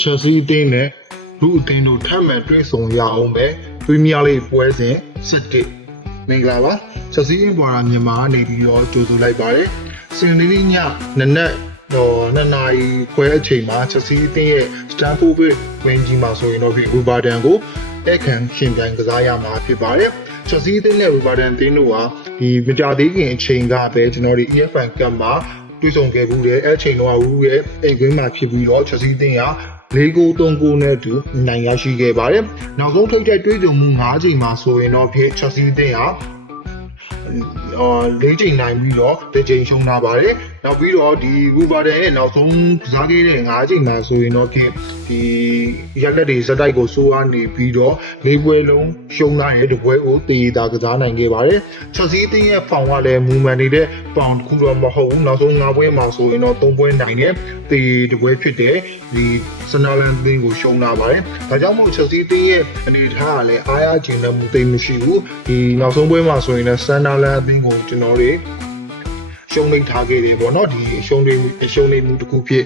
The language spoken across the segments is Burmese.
ချက်စီးအသင်းနဲ့လူအသင်းတို့ထပ်မံတွေ့ဆုံရအောင်ပဲသွေးများလေးပွဲစဉ်7မင်္ဂလာပါချက်စီးရင်ပေါ်တာမြန်မာနေပြီးတော့ကြိုဆိုလိုက်ပါတယ်စင်လေးညနနက်2နာရီခွဲအချိန်မှာချက်စီးအသင်းရဲ့ Stanford Bridge ဝင်းကြီးမှာဆိုရင်တော့ဒီ Wimbledon ကိုအခမ်းရှင်ပြိုင်ကစားရမှာဖြစ်ပါတယ်ချက်စီးအသင်းနဲ့ Wimbledon အသင်းတို့ဟာဒီမကြသေးခင်အချိန်ကပဲကျွန်တော်တို့ EFN Cup မှာတွေ့ဆုံခဲ့ဘူးတယ်အဲ့ချိန်တော့ဦးရဲ့အိမ်ကွင်းမှာဖြစ်ပြီးတော့ချက်စီးအသင်းက4-3 9နဲ့တူနိုင်ရရှိခဲ့ပါတယ်။နောက်ဆုံးထိပ်တိုက်တွေ့ကြုံမှု5ချိန်မှာဆိုရင်တော့ဖြစ်ချက်စီးအသင်းဟာ4ချိန်နိုင်ပြီးတော့1ချိန်ရှုံးလာပါတယ်။နောက်ပြီးတော့ဒီဝူဘာဒန်ရဲ့နောက်ဆုံးကစားခဲ့တဲ့5ချိန်မှာဆိုရင်တော့ဖြစ်ဒီရက်လက်တွေဇက်တိုက်ကိုစိုးအားနေပြီးတော့၄ပွဲလုံးရှုံးလာတဲ့တပွဲကိုတည်တာကစားနိုင်ခဲ့ပါတယ်။ချက်စီးအသင်းရဲ့ဖောင်ကလည်းမူမှန်နေတဲ့ပေါင်တစ်ခုတော့မဟုတ်ဘူး။နောက်ဆုံး5ပွဲမှာဆိုရင်တော့3ပွဲနိုင်တဲ့တည်တပွဲဖြစ်တဲ့ဒီစနာလန်အသင်းကိုရှုံးလာပါတယ်။ဒါကြောင့်မို့ချက်စီးအသင်းရဲ့အနေအထားကလည်းအားရခြင်းနဲ့မသိမရှိဘူး။ဒီနောက်ဆုံးပွဲမှာဆိုရင်လည်းစနာလန်အသင်းကိုကျွန်တော်တို့ရှုံးနိမ့်ထားခဲ့တယ်ပေါ့နော်ဒီရှုံးနေမှုတစ်ခုဖြစ်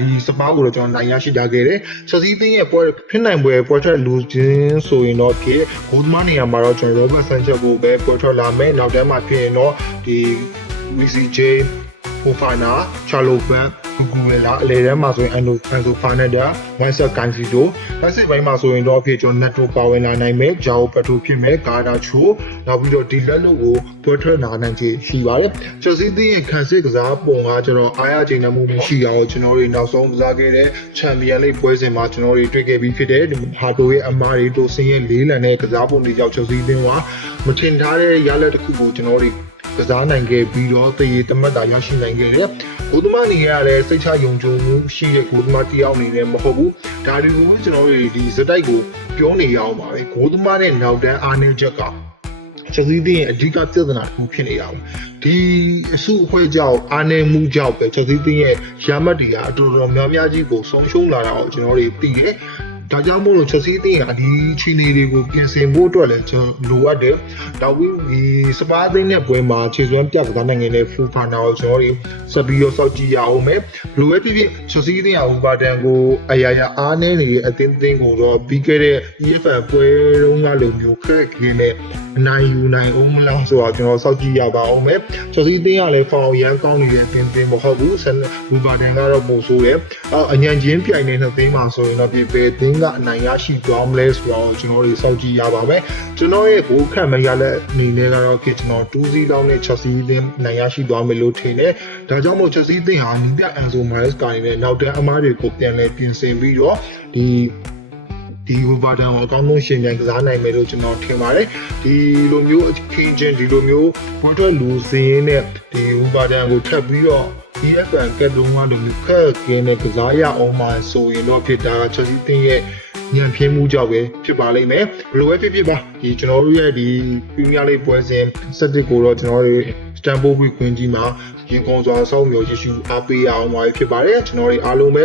ဒီစပါးကိုတော့ကျွန်တော်နိုင်ရရှိထားခဲ့တယ်ချက်စီးသင်းရဲ့ပွဲဖြစ်နိုင်ပွဲထွက်လူချင်းဆိုရင်တော့ဖြစ်ဂိုးသမားနေရာမှာတော့ကျွန်တော် Robert Sanchez ကိုပဲပွဲထွက်လာမယ်နောက်တန်းမှာဖြစ်ရင်တော့ဒီ VCJ Fofana Chaloban Guguela အလဲတန်းမှာဆိုရင် Anzo Fernanda Vincent Cancelo လက်စစ်ပိုင်းမှာဆိုရင်တော့ဖြစ်ကျွန်တော် Neto ပါဝင်လာနိုင်မယ် Joao Pedro ဖြစ်မယ် Garnacho နောက်ပြီးတော့ဒီလက်လို့ကိုပွဲထွက်လာနိုင်ခြေရှိပါတယ်။ Chelsea သင်းရဲ့ခံစစ်ကစားပုံကကျွန်တော်အားရချိန်နဲ့မှုမရှိအောင်ကျွန်တော်တို့နောက်ဆုံးကစားခဲ့တဲ့ Champions League ပွဲစဉ်မှာကျွန်တော်တို့တွေ့ခဲ့ပြီးဖြစ်တဲ့ဟာတိုရဲ့အမားတွေတို့ဆင်းရဲလေးလံတဲ့ကစားပုံတွေကြောင့် Chelsea သင်းကမထင်ထားတဲ့ရလဒ်တစ်ခုကိုကျွန်တော်တို့ကစားနိုင်ခဲ့ပြီးတော့တရေတမတ်တာရရှိနိုင်ခဲ့တယ်။ဂိုးသမားနေရတဲ့စိတ်ချယုံကြည်မှုရှိတဲ့ဂိုးသမားတယောက်အနေနဲ့မဟုတ်ဘူး။ဒါတွေကိုကျွန်တော်တို့ဒီစတိုက်ကိုပြောနေရအောင်ပါပဲ။ဂိုးသမားနဲ့နောက်တန်းအားနည်းချက်ကချက်စီးသင်းရဲ့အဓိကပြဿနာတစ်ခုဖြစ်နေရအောင်။ဒီအစုအဖွဲ့ကြောင့်အားနည်းမှုကြောင့်ပဲချက်စီးသင်းရဲ့ရမတ်တွေကအတော်များများကြီးကိုဆုံးရှုံးလာတာကိုကျွန်တော်တို့သိတယ်။ဒါကြောင့်မို့လို့ချက်စီးသင်းကဒီခြေနေတွေကိုပြင်ဆင်ဖို့အတွက်လည်းကျွန်တော်လိုအပ်တယ်။နောက်ပြီးဒီစပါးသိန်းနဲ့ပွဲမှာခြေစွမ်းပြကစားနိုင်တဲ့ဖူဖာနာကိုကျွန်တော်တို့ဆက်ပြီးတော့စောင့်ကြည့်ရအောင်မယ်။ဘလိုပဲဖြစ်ဖြစ်ချက်စီးသင်းကဝူဘာဒန်ကိုအရာရာအားနည်းနေတဲ့အသင်းကိုတော့ပြီးခဲ့တဲ့ EFL ပွဲတုန်းကလိုမျိုးခက်ခဲနဲ့အနိုင်ယူနိုင်အောင်မလားဆိုတော့ကျွန်တော်စောင့်ကြည့်ရပါအောင်မယ်။ချက်စီးသင်းကလည်းဖောင်ရန်ကောင်းနေတဲ့အသင်းမဟုတ်ဘူး။ဝူဘာဒန်ကတော့ပိုဆိုးတယ်။အញ្ញံချင်းပြိုင်နေတဲ့သင်းမှာဆိုရင်တော့ဒီပဲသင်းကအနိုင်ရရှိသွားမလဲဆိုတော့ကျွန်တော်တို့စောင့်ကြည့်ရပါမယ်ကျွန်တော်ရဲ့ကိုခန့်မရလက်အနေနဲ့ကတော့ကျွန်တော်2-0လောက်နဲ့ Chelsea သင်းနိုင်ရရှိသွားမယ်လို့ထင်တယ်ဒါကြောင့်မို့ Chelsea သင်းဟာနီးပြ Enzo Maresca နဲ့နောက်တန်းအမားတွေကိုပြန်လည်ပြင်ဆင်ပြီးတော့ဒီWimbledonကိုအကောင်းဆုံးရှင်ပြိုင်ကစားနိုင်မယ်လို့ကျွန်တော်ထင်ပါတယ်ဒီလိုမျိုးအခင်းချင်းဒီလိုမျိုးပွဲထွက်လူစင်းရင်းနဲ့ဒီ Wimbledonကိုထပ်ပြီးတော့EFN ကတုံးကလိုမျိုးခက်ကင်းနဲ့ကစားရအောင်မှဆိုရင်တော့ဖြစ်တာက Chelsea သင်းရဲ့ညံပြင်းမှုကြောင့်ပဲဖြစ်ပါလိမ့်မယ်ဘယ်လိုပဲဖြစ်ပါဒီကျွန်တော်တို့ရဲ့ဒီ Premier League ပွဲစဉ်7ကိုတော့ကျွန်တော်တို့ Stanford Bridge ခွင်းကြီးမှာရင်ကုန်စွာစောင့်မျှော်ရရှိအားပေးရအောင်ပါဖြစ်ပါတယ်ကျွန်တော်တို့အားလုံးပဲ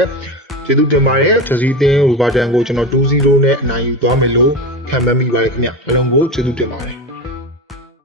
ကျေးဇူးတင်ပါတယ် Chelsea သင်း Wimbledon ကိုကျွန်တော်2-0နဲ့အနိုင်ယူသွားမယ်လို့ခံမှန်းမိပါတယ်ခင်ဗျအားလုံးကိုကျေးဇူးတင်ပါတယ်